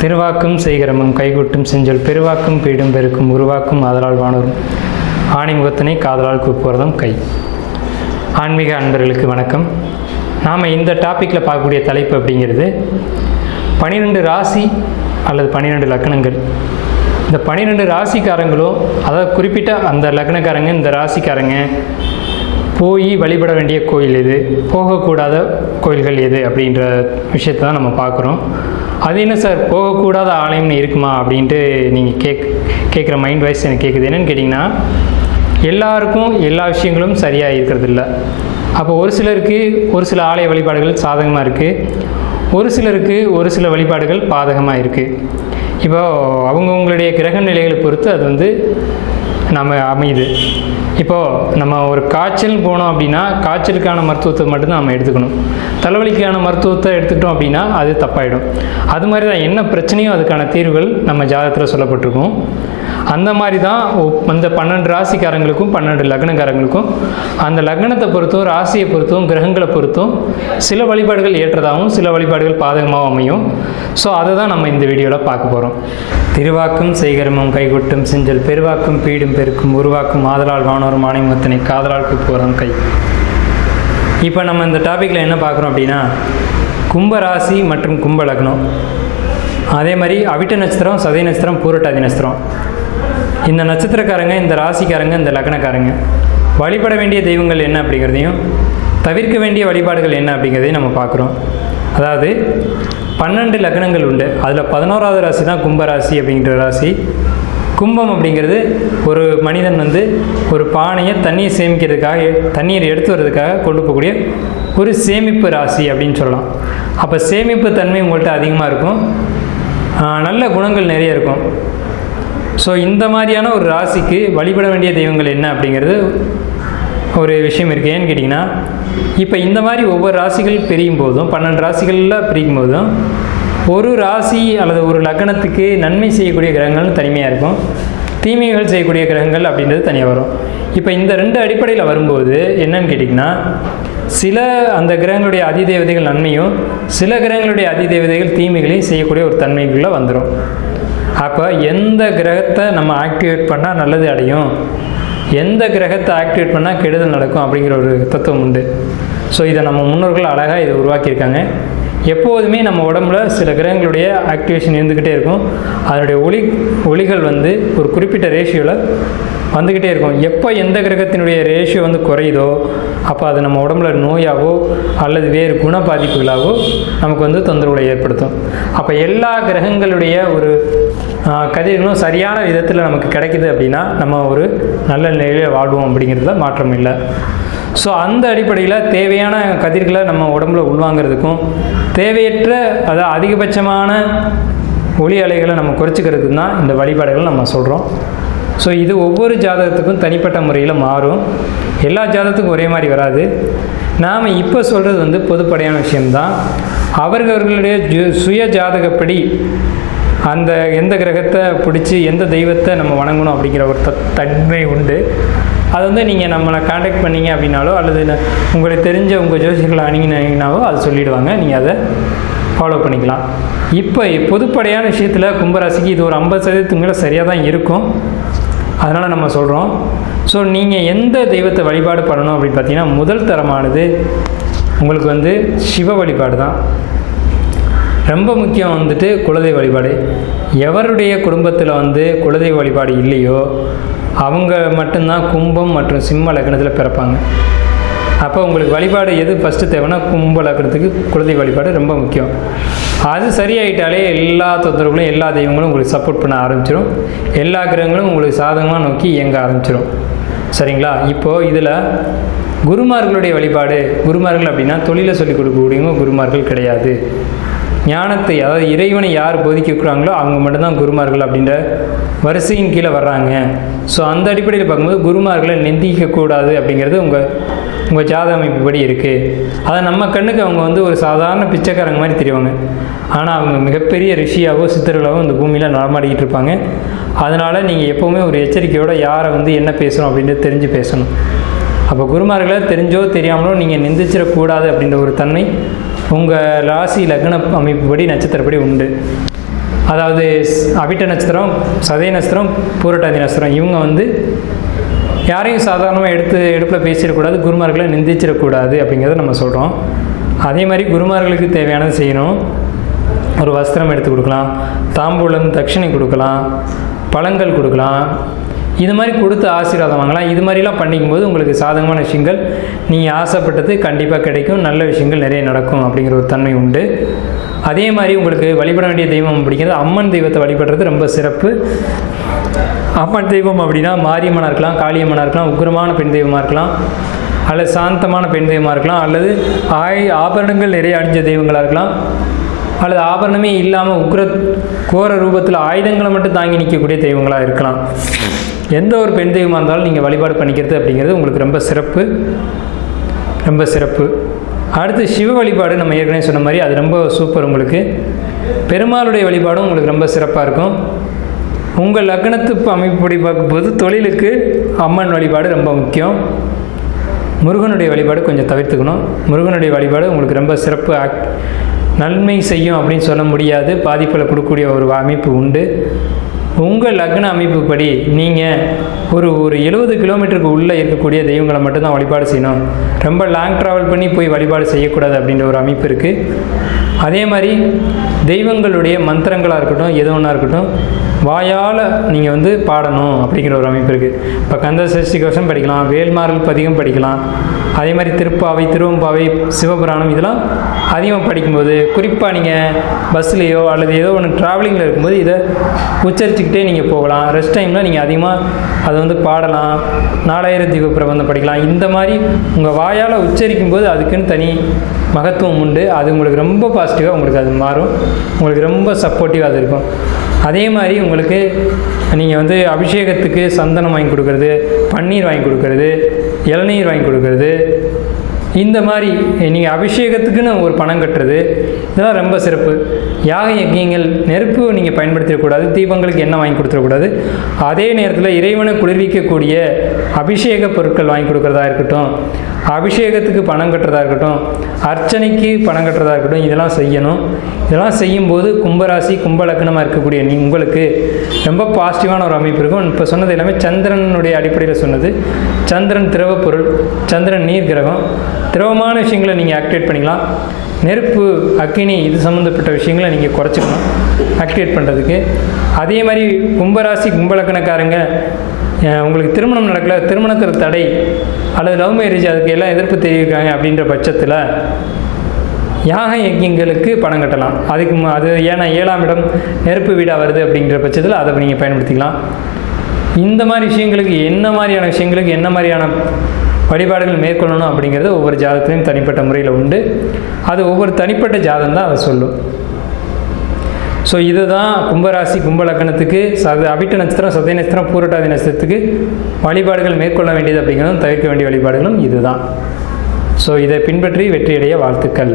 திருவாக்கும் செய்கிறமும் கைகூட்டும் செஞ்சொல் பெருவாக்கும் பீடும் பெருக்கும் உருவாக்கும் ஆதலால் வானோரும் ஆணி முகத்தினை காதலால் கூப்புவதும் கை. ஆன்மீக அன்பர்களுக்கு வணக்கம். நாம் இந்த டாப்பிக்கில் பார்க்கக்கூடிய தலைப்பு அப்படிங்கிறது 12 ராசி அல்லது 12 லக்னங்கள். இந்த 12 ராசிக்காரங்களும், அதாவது குறிப்பிட்ட அந்த லக்னக்காரங்க, இந்த ராசிக்காரங்க போய் வழிபட வேண்டிய கோயில் எது, போகக்கூடாத கோயில்கள் எது அப்படின்ற விஷயத்தை தான் நம்ம பார்க்குறோம். அது என்ன சார் போகக்கூடாத ஆலயம்னு இருக்குமா அப்படின்ட்டு நீங்கள் கேட்குற மைண்ட் வாய்ஸ் எனக்கு கேட்குது. என்னென்னு கேட்டிங்கன்னா, எல்லாருக்கும் எல்லா விஷயங்களும் சரியாக இருக்கிறது இல்லை. அப்போ ஒரு சிலருக்கு ஒரு சில ஆலய வழிபாடுகள் சாதகமாக இருக்குது, ஒரு சிலருக்கு ஒரு சில வழிபாடுகள் பாதகமாக இருக்குது. இப்போ அவங்கவுங்களுடைய கிரக நிலைகளை பொறுத்து அது வந்து நம்ம அமையுது. இப்போது நம்ம ஒரு காய்ச்சல் போனோம் அப்படின்னா காய்ச்சலுக்கான மருத்துவத்தை மட்டும்தான் நம்ம எடுத்துக்கணும். தலைவலிக்கான மருத்துவத்தை எடுத்துக்கிட்டோம் அப்படின்னா அது தப்பாயிடும். அது மாதிரி தான் என்ன பிரச்சனையோ அதுக்கான தீர்வுகள் நம்ம ஜாதகத்தில் சொல்லப்பட்டிருக்கும். அந்த மாதிரி தான் அந்த 12 ராசிக்காரங்களுக்கும் 12 லக்னக்காரங்களுக்கும் அந்த லக்னத்தை பொறுத்தும் ராசியை பொறுத்தும் கிரகங்களை பொறுத்தும் சில வழிபாடுகள் ஏற்றதாகவும் சில வழிபாடுகள் பாதகமாகவும் அமையும். ஸோ அதை தான் நம்ம இந்த வீடியோவில் பார்க்க போகிறோம். திருவாக்கும் செய்கரமும் கைகொட்டும் செஞ்சல் பெருவாக்கும் பீடும் பெருக்கும் உருவாக்கும் ஆதலால் வானோரும் ஆணை முகத்தினை காதலால் கூப்புவதும் கை. இப்போ நம்ம இந்த டாப்பிக்கில் என்ன பார்க்குறோம் அப்படின்னா, கும்ப ராசி மற்றும் கும்ப லக்னம், அதே மாதிரி அவிட்ட நட்சத்திரம், சதய நட்சத்திரம், பூரட்டாதி நட்சத்திரம், இந்த நட்சத்திரக்காரங்க, இந்த ராசிக்காரங்க, இந்த லக்னக்காரங்க வழிபட வேண்டிய தெய்வங்கள் என்ன அப்படிங்கிறதையும் தவிர்க்க வேண்டிய வழிபாடுகள் என்ன அப்படிங்கிறதையும் நம்ம பார்க்குறோம். அதாவது 12 லக்னங்கள் உண்டு. அதில் 11வது ராசி தான் கும்பராசி அப்படிங்கிற ராசி. கும்பம் அப்படிங்கிறது ஒரு மனிதன் வந்து ஒரு பானையை தண்ணியை சேமிக்கிறதுக்காக, தண்ணீர் எடுத்து வர்றதுக்காக கொண்டு போகக்கூடிய ஒரு சேமிப்பு ராசி அப்படின்னு சொல்லலாம். அப்போ சேமிப்பு தன்மை உங்கள்கிட்ட அதிகமாக இருக்கும், நல்ல குணங்கள் நிறைய இருக்கும். ஸோ இந்த மாதிரியான ஒரு ராசிக்கு வழிபட வேண்டிய தெய்வங்கள் என்ன அப்படிங்கிறது ஒரு விஷயம் இருக்குது. ஏன்னு கேட்டிங்கன்னா, இப்போ இந்த மாதிரி ஒவ்வொரு ராசிகள் பிரியும் போதும் 12 ராசிகளில் பிரிக்கும் போதும் ஒரு ராசி அல்லது ஒரு லக்னத்துக்கு நன்மை செய்யக்கூடிய கிரகங்கள் தனிமையாக இருக்கும், தீமைகள் செய்யக்கூடிய கிரகங்கள் அப்படின்றது தனியாக வரும். இப்போ இந்த 2 அடிப்படையில் வரும்போது என்னன்னு கேட்டிங்கன்னா, சில அந்த கிரகங்களுடைய அதிதேவதைகள் நன்மையும் சில கிரகங்களுடைய அதிதேவதைகள் தீமைகளையும் செய்யக்கூடிய ஒரு தன்மைக்குள்ளே வந்துடும். அப்போ எந்த கிரகத்தை நம்ம ஆக்டிவேட் பண்ணால் நல்லது அடையும், எந்த கிரகத்தை ஆக்டிவேட் பண்ணால் கெடுதல் நடக்கும் அப்படிங்கிற ஒரு தத்துவம் உண்டு. ஸோ இதை நம்ம முன்னோர்கள் அழகாக இதை உருவாக்கியிருக்காங்க. எப்போதுமே நம்ம உடம்புல சில கிரகங்களுடைய ஆக்டிவேஷன் இருந்துக்கிட்டே இருக்கும். அதனுடைய ஒளிகள் வந்து ஒரு குறிப்பிட்ட ரேஷியோவில் வந்துக்கிட்டே இருக்கும். எப்போ எந்த கிரகத்தினுடைய ரேஷியோ வந்து குறையுதோ அப்போ அது நம்ம உடம்புல நோயாகவோ அல்லது வேறு குண பாதிப்புகளாகவோ நமக்கு வந்து தொந்தரவுகளை ஏற்படுத்தும். அப்போ எல்லா கிரகங்களுடைய ஒரு கதிர்களும் சரியான விதத்தில் நமக்கு கிடைக்குது அப்படின்னா நம்ம ஒரு நல்ல நிலையில் வாழ்வோம் அப்படிங்கிறதுல மாற்றம் இல்லை. ஸோ அந்த அடிப்படையில் தேவையான கதிர்களை நம்ம உடம்புல உள்வாங்கிறதுக்கும் தேவையற்ற அதாவது அதிகபட்சமான ஒளி அலைகளை நம்ம குறைச்சிக்கிறதுக்கு தான் இந்த வழிபாடுகள் நம்ம சொல்கிறோம். ஸோ இது ஒவ்வொரு ஜாதகத்துக்கும் தனிப்பட்ட முறையில் மாறும், எல்லா ஜாதகத்துக்கும் ஒரே மாதிரி வராது. நாம் இப்போ சொல்கிறது வந்து பொதுப்படையான விஷயம்தான். அவர்களுடைய சுய ஜாதகப்படி அந்த எந்த கிரகத்தை பிடிச்சி எந்த தெய்வத்தை நம்ம வணங்கணும் அப்படிங்கிற ஒரு தன்மை உண்டு. அது வந்து நீங்கள் நம்மளை காண்டாக்ட் பண்ணிங்க அப்படின்னாலோ அல்லது உங்களுக்கு தெரிஞ்ச உங்கள் ஜோசியர்களை அணுகினாவோ அது சொல்லிவிடுவாங்க, நீங்கள் அதை ஃபாலோ பண்ணிக்கலாம். இப்போ பொதுப்படையான விஷயத்தில் கும்பராசிக்கு இது ஒரு 50% மேலே சரியாக தான் இருக்கும், அதனால் நம்ம சொல்கிறோம். ஸோ நீங்கள் எந்த தெய்வத்தை வழிபாடு பண்ணணும் அப்படின்னு பார்த்தீங்கன்னா, முதல் தரமானது உங்களுக்கு வந்து சிவ வழிபாடு தான். ரொம்ப முக்கியம் வந்துட்டு குலதெய்வ வழிபாடு. எவருடைய குடும்பத்தில் வந்து குலதெய்வ வழிபாடு இல்லையோ அவங்க மட்டும்தான் கும்பம் மற்றும் சிம்ம லக்னத்தில் பிறப்பாங்க. அப்போ உங்களுக்கு வழிபாடு எது ஃபஸ்ட்டு தேவைன்னா கும்ப லக்னத்துக்கு குலதெய்வ வழிபாடு ரொம்ப முக்கியம். அது சரியாயிட்டாலே எல்லா தொந்தரவுகளும் எல்லா தெய்வங்களும் உங்களுக்கு சப்போர்ட் பண்ண ஆரம்பிச்சிடும், எல்லா கிரகங்களும் உங்களுக்கு சாதகமாக நோக்கி இயங்க ஆரம்பிச்சிடும். சரிங்களா? இப்போது இதில் குருமார்களுடைய வழிபாடு, குருமார்கள் அப்படின்னா தொழிலை சொல்லிக் கொடுக்கக்கூடியவங்க குருமார்கள் கிடையாது. ஞானத்தை, அதாவது இறைவனை யார் போதிக்கிறாங்களோ அவங்க மட்டும்தான் குருமார்கள் அப்படின்ற வரிசையின் கீழே வர்றாங்க. ஸோ அந்த அடிப்படையில் பார்க்கும்போது குருமார்களை நிந்திக்கக்கூடாது அப்படிங்கிறது உங்கள் ஜாதக அமைப்புப்படி இருக்குது. அதை நம்ம கண்ணுக்கு அவங்க வந்து ஒரு சாதாரண பிச்சைக்காரங்க மாதிரி தெரிவாங்க, ஆனால் அவங்க மிகப்பெரிய ரிஷியாவோ சித்தர்களாவோ இந்த பூமியில் நடமாடிக்கிட்டு இருப்பாங்க. அதனால் நீங்கள் எப்போவுமே ஒரு எச்சரிக்கையோடு யாரை வந்து என்ன பேசணும் அப்படின்றது தெரிஞ்சு பேசணும். அப்போ குருமார்களை தெரிஞ்சோ தெரியாமலோ நீங்கள் நிந்திச்சிடக்கூடாது அப்படின்ற ஒரு தன்மை உங்கள் ராசி லக்ன அமைப்புப்படி நட்சத்திரப்படி உண்டு. அதாவது அவிட்ட நட்சத்திரம், சதய நட்சத்திரம், பூரட்டாதி நட்சத்திரம் இவங்க வந்து யாரையும் சாதாரணமாக எடுப்பில் பேசிடக்கூடாது, குருமார்களை நிந்திச்சிடக்கூடாது அப்படிங்கிறத நம்ம சொல்கிறோம். அதே மாதிரி குருமார்களுக்கு தேவையானது செய்யணும். ஒரு வஸ்திரம் எடுத்து கொடுக்கலாம், தாம்பூலம் தட்சிணை கொடுக்கலாம், பழங்கள் கொடுக்கலாம், இது மாதிரி கொடுத்து ஆசீர்வாதம் வாங்கலாம். இது மாதிரிலாம் பண்ணிக்கும்போது உங்களுக்கு சாதகமான விஷயங்கள் நீங்கள் ஆசைப்பட்டது கண்டிப்பாக கிடைக்கும், நல்ல விஷயங்கள் நிறைய நடக்கும் அப்படிங்கிற ஒரு தன்மை உண்டு. அதே மாதிரி உங்களுக்கு வழிபட வேண்டிய தெய்வம் அப்படிங்கிறது அம்மன் தெய்வத்தை வழிபடுறது ரொம்ப சிறப்பு. அம்மன் தெய்வம் அப்படின்னா மாரியம்மனாக இருக்கலாம், காளியம்மனாக இருக்கலாம், உக்கிரமான பெண் தெய்வமாக இருக்கலாம், அல்லது சாந்தமான பெண் தெய்வமாக இருக்கலாம், அல்லது ஆபரணங்கள் நிறைய அணிஞ்ச தெய்வங்களாக இருக்கலாம், அல்லது ஆபரணமே இல்லாமல் கோர ரூபத்தில் ஆயுதங்களை மட்டும் தாங்கி நிற்கக்கூடிய தெய்வங்களாக இருக்கலாம். எந்த ஒரு பெண் தெய்வமாக இருந்தாலும் நீங்கள் வழிபாடு பண்ணிக்கிறது அப்படிங்கிறது உங்களுக்கு ரொம்ப சிறப்பு, ரொம்ப சிறப்பு. அடுத்து சிவ வழிபாடு நம்ம ஏற்கனவே சொன்ன மாதிரி அது ரொம்ப சூப்பர். உங்களுக்கு பெருமாளுடைய வழிபாடும் உங்களுக்கு ரொம்ப சிறப்பாக இருக்கும். உங்கள் லக்னத்து அமைப்புப்படி பார்க்கும்போது தொழிலுக்கு அம்மன் வழிபாடு ரொம்ப முக்கியம். முருகனுடைய வழிபாடு கொஞ்சம் தவிர்த்துக்கணும். முருகனுடைய வழிபாடு உங்களுக்கு ரொம்ப சிறப்பு, நன்மை செய்யும் அப்படின்னு சொல்ல முடியாது, பாதிப்பில் கொடுக்கக்கூடிய ஒரு அமைப்பு உண்டு. உங்கள் லக்ன அமைப்புப்படி நீங்கள் ஒரு 70 கிலோமீட்டருக்கு உள்ளே இருக்கக்கூடிய தெய்வங்களை மட்டும்தான் வழிபாடு செய்யணும். ரொம்ப லாங் ட்ராவல் பண்ணி போய் வழிபாடு செய்யக்கூடாது அப்படின்ற ஒரு அமைப்பு இருக்குது. அதே மாதிரி தெய்வங்களுடைய மந்திரங்களாக இருக்கட்டும், எது ஒன்றா இருக்கட்டும், வாயால் நீங்கள் வந்து பாடணும் அப்படிங்கிற ஒரு அமைப்பு இருக்குது. இப்போ கந்த சஷ்டி கவசம் படிக்கலாம், வேல்மாறல் பதிகம் படிக்கலாம், அதே மாதிரி திருப்பாவை, திருவம்பாவை, சிவபுராணம் இதெல்லாம் அதிகமாக படிக்கும்போது, குறிப்பாக நீங்கள் பஸ்லேயோ அல்லது ஏதோ ஒன்று ட்ராவலிங்கில் இருக்கும்போது இதை உச்சரிச்சுக்கிட்டே நீங்கள் போகலாம். ரெஸ்ட் டைமில் நீங்கள் அதிகமாக அதை வந்து பாடலாம், 4000 தீப பிரபந்தம் படிக்கலாம். இந்த மாதிரி உங்கள் வாயால் உச்சரிக்கும் போது அதுக்குன்னு தனி மகத்துவம் உண்டு. அது உங்களுக்கு ரொம்ப பாசிட்டிவாக உங்களுக்கு அது மாறும், உங்களுக்கு ரொம்ப சப்போர்ட்டிவாக அது இருக்கும். அதே மாதிரி உங்களுக்கு நீங்கள் வந்து அபிஷேகத்துக்கு சந்தனம் வாங்கி கொடுக்கறது, பன்னீர் வாங்கி கொடுக்கறது, இளநீர் வாங்கி கொடுக்கறது, இந்த மாதிரி நீங்கள் அபிஷேகத்துக்குன்னு ஒரு பணம் கட்டுறது, இதெல்லாம் ரொம்ப சிறப்பு. யாக யஜ்யங்கள் நெருப்பு நீங்கள் பயன்படுத்திடக்கூடாது, தீபங்களுக்கு எண்ணெய் வாங்கி கொடுத்துடக்கூடாது. அதே நேரத்தில் இறைவனை குளிர்விக்கக்கூடிய அபிஷேக பொருட்கள் வாங்கி கொடுக்குறதா இருக்கட்டும், அபிஷேகத்துக்கு பணம் கட்டுறதா இருக்கட்டும், அர்ச்சனைக்கு பணம் கட்டுறதா இருக்கட்டும், இதெல்லாம் செய்யணும். இதெல்லாம் செய்யும்போது கும்பராசி கும்பலக்கணமாக இருக்கக்கூடிய உங்களுக்கு ரொம்ப பாசிட்டிவான ஒரு அமைப்பு இருக்கும். இப்போ சொன்னது எல்லாமே சந்திரனுடைய அடிப்படையில் சொன்னது. சந்திரன் திரவ பொருள், சந்திரன் நீர் கிரகம், திரவமான விஷயங்களை நீங்கள் ஆக்டிவேட் பண்ணிக்கலாம். நெருப்பு, அக்கினி இது சம்மந்தப்பட்ட விஷயங்களை நீங்கள் குறைச்சிக்கணும் ஆக்டிவேட் பண்ணுறதுக்கு. அதே மாதிரி கும்பராசி கும்பலக்கணக்காரங்க உங்களுக்கு திருமணம் நடக்கலை, திருமணத்தில் தடை அல்லது லவ் மேரேஜ் அதுக்கு எல்லாம் எதிர்ப்பு தெரிவிக்கிறாங்க அப்படின்ற பட்சத்தில் யாக யஜ்யங்களுக்கு பணம் கட்டலாம். அது ஏன்னா 7ஆம் இடம் நெருப்பு வீடாக வருது அப்படிங்கிற பட்சத்தில் அதை நீங்கள் பயன்படுத்திக்கலாம். இந்த மாதிரி விஷயங்களுக்கு என்ன மாதிரியான விஷயங்களுக்கு என்ன மாதிரியான வழிபாடுகள் மேற்கொள்ளணும் அப்படிங்கிறது ஒவ்வொரு ஜாதகத்திலையும் தனிப்பட்ட முறையில் உண்டு. அது ஒவ்வொரு தனிப்பட்ட ஜாதகம் தான் அதை சொல்லும். ஸோ இதுதான் கும்பராசி கும்பலக்கணத்துக்கு அவிட்ட நட்சத்திரம், சதய நட்சத்திரம், பூரட்டாதி நட்சத்திரத்துக்கு வழிபாடுகள் மேற்கொள்ள வேண்டியது அப்படிங்கிறதும் தவிர்க்க வேண்டிய வழிபாடுகளும் இதுதான். ஸோ இதை பின்பற்றி வெற்றியடைய வாழ்த்துக்கள்.